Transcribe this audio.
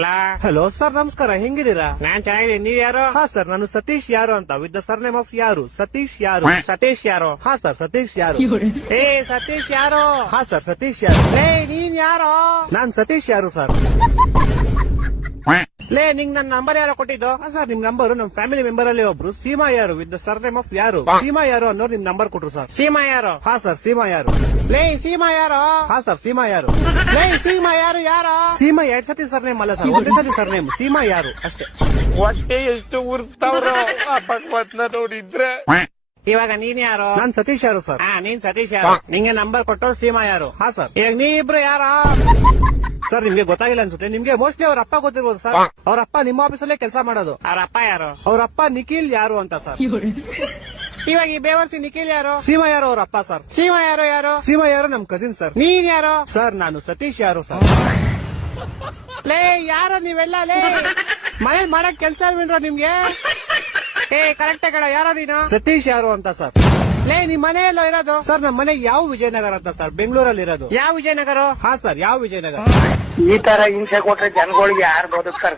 Hello hello sir, ನಮಸ್ಕಾರ. ಹೆಂಗಿದ್ದೀರಾ? ನಾನ್ ಚೆನ್ನಾಗಿದ್ದೀನಿ. ನೀವ್ ಯಾರು? ಹಾ ಸರ್, ನಾನು ಸತೀಶ್ ಯಾರು ಅಂತ, ವಿತ್ ದ ಸರ್ನೇಮ್ ಆಫ್ ಯಾರು. ಸತೀಶ್ ಯಾರು. ಸತೀಶ್ ಯಾರು? ಹಾ ಸರ್, ಸತೀಶ್ ಯಾರು. ಏ ಸತೀಶ್ ಯಾರು? ಹಾ ಸರ್, ಸತೀಶ್ ಯಾರು. ಏ ನೀನ್ ಯಾರು? ನಾನ್ ಸತೀಶ್ ಯಾರು ಸರ್. ಲೇ ನಿಂಗ್ ನನ್ ನಂಬರ್ ಯಾರೋ ಕೊಟ್ಟಿದ್ದು? ಹಾ ಸರ್, ನಿಮ್ ನಂಬರ್ ನಮ್ ಫ್ಯಾಮಿಲಿ ಮೆಂಬರ್ ಅಲ್ಲಿ ಒಬ್ರು ಸೀಮಾ ಯಾರು ವಿತ್ ದ ಸರ್ನೇಮ್ ಆಫ್ ಯಾರು. ಸೀಮಾ ಯಾರು ಅನ್ನೋರು ನಿಮ್ ನಂಬರ್ ಕೊಟ್ರು ಸರ್. ಸೀಮಾ ಯಾರು? ಹಾ ಸರ್, ಸೀಮಾ ಯಾರು. ಲೇ ಸೀಮಾ ಯಾರು? ಹಾ ಸರ್, ಸೀಮಾ ಯಾರು. ಲೇ ಸೀಮಾ ಯಾರು? ಯಾರು? ಸೀಮಾ 2 ಸತಿ ಸರ್ನೇಮ್ ಅಲ್ಲ ಸರ್, ಒಂದೇ ಸತಿ ಸರ್ನೇಮ್. ಸೀಮಾ ಯಾರು ಅಷ್ಟೇ. ಹೊಟ್ಟೆ ಎಷ್ಟು ಉರ್ಸ್ತಾವ್ರು ಆ ಭಗವತ್ನ ನೋಡಿದ್ರೆ. ಇವಾಗ ನೀನ್ ಯಾರು? ನಾನ್ ಸತೀಶ್ ಯಾರು ಸರ್. ಹಾ ನೀನ್ ಸತೀಶ್ ಯಾರು? ನಿಂಗೆ ನಂಬರ್ ಕೊಟ್ಟೋ ಸೀಮಾ ಯಾರು? ಹಾ ಸರ್. ಈಗ ನೀ ಇಬ್ರು ಯಾರ? ಸರ್, ನಿಮ್ಗೆ ಗೊತ್ತಾಗಿಲ್ಲ ಅನ್ಸುತ್ತೆ. ನಿಮ್ಗೆ ಮೋಸ್ಟ್ಲಿ ಅವ್ರ ಅಪ್ಪ ಗೊತ್ತಿರ್ಬೋದು ಸರ್. ಅವ್ರ ಅಪ್ಪ ನಿಮ್ಮ ಆಫೀಸಲ್ಲೇ ಕೆಲಸ ಮಾಡೋದು. ಅವ್ರ ಅಪ್ಪ ಯಾರು? ಅವ್ರ ಅಪ್ಪ ನಿಖಿಲ್ ಯಾರು ಅಂತ ಸರ್. ಇವಾಗ ಈ ಬೇವರ್ಸಿ ನಿಖಿಲ್ ಯಾರು? ಸೀಮಾ ಯಾರು ಅವ್ರ ಅಪ್ಪ ಸರ್. ಸೀಮಾ ಯಾರು? ಯಾರು? ಸೀಮಾ ಯಾರು ನಮ್ ಕಸಿನ್ ಸರ್. ನೀನ್ ಯಾರು? ಸರ್, ನಾನು ಸತೀಶ್ ಯಾರು ಸರ್. ಲೇ ಯಾರ ನೀವೆಲ್ಲ? ಲೇ ಮನೇಲಿ ಮಾಡಕ್ ಕೆಲ್ಸ ಬಿಡ್ರ ನಿಮ್ಗೆ? ಏ ಕರೆಕ್ಟ್ ಕಡ ಯಾರೋ ನೀನು? ಸತೀಶ್ ಯಾರು ಅಂತ ಸರ್. ಲೇ ನಿಮ್ ಮನೆ ಎಲ್ಲೋ ಇರೋದು? ಸರ್, ನಮ್ಮ ಮನೆ ಯಾವ ವಿಜಯನಗರ ಅಂತ ಸರ್, ಬೆಂಗಳೂರಲ್ಲಿ ಇರೋದು. ಯಾವ ವಿಜಯನಗರ? ಹಾ ಸರ್, ಯಾವ ವಿಜಯನಗರ. ಈ ತರ ಹಿಂಸೆ ಕೊಟ್ರೆ ಜನಗಳಿಗೆ ಯಾರು ಬದುಕ್ತಾರ?